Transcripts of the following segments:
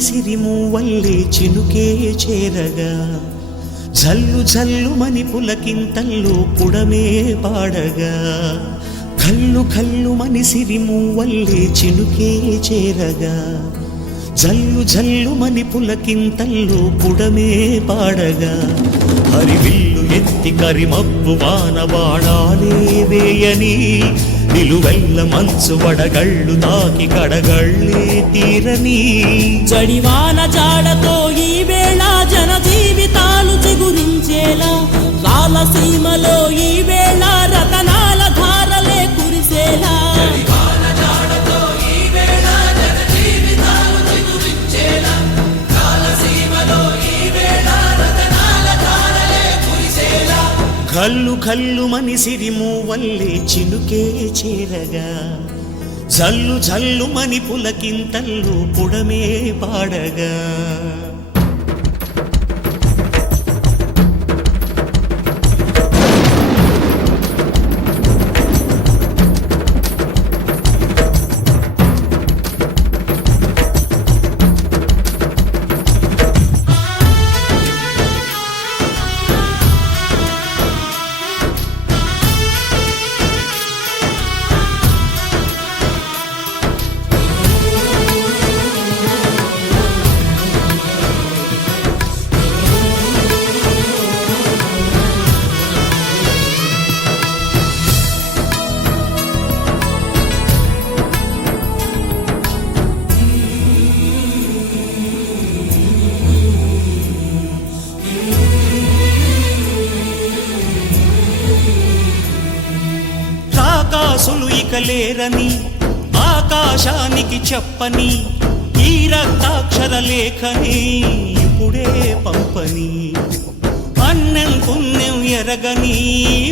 సిరిమూవల్లే చినుకే చేరగా జల్లు జల్లుమని పులకింతల్లో పుడమే పాడగా కల్లు కల్లుమని సిరిమూవల్లే చినుకే చేరగా జల్లు జల్లుమని పులకింతల్లో పుడమే పాడగా హరివిల్లు ఎత్తి కరిమబ్బు వానబాణాలే వేయని నిలువెల్ల మంచు వడగళ్ళు తాకి కడగళ్ళే తీరని జడివాన జాడతో ఈ వేళ జన జీవితాలు చిగురించేలా రాలసీమలో ఈ వేళ రతనాల ధారలే కురిసేలా కల్లు కల్లుమని సిరిమూవల్లే చినుకే చేరగా జల్లు జల్లుమని పులకింతల్లో పుడమే పాడగా రాకాసులు ఇక లేరని ఆకాశానికి చెప్పని ఈ రక్తాక్షర లేఖని ఇప్పుడే పంపని అన్నం పుణ్యం ఎరగని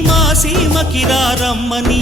మా సీమకి రమ్మని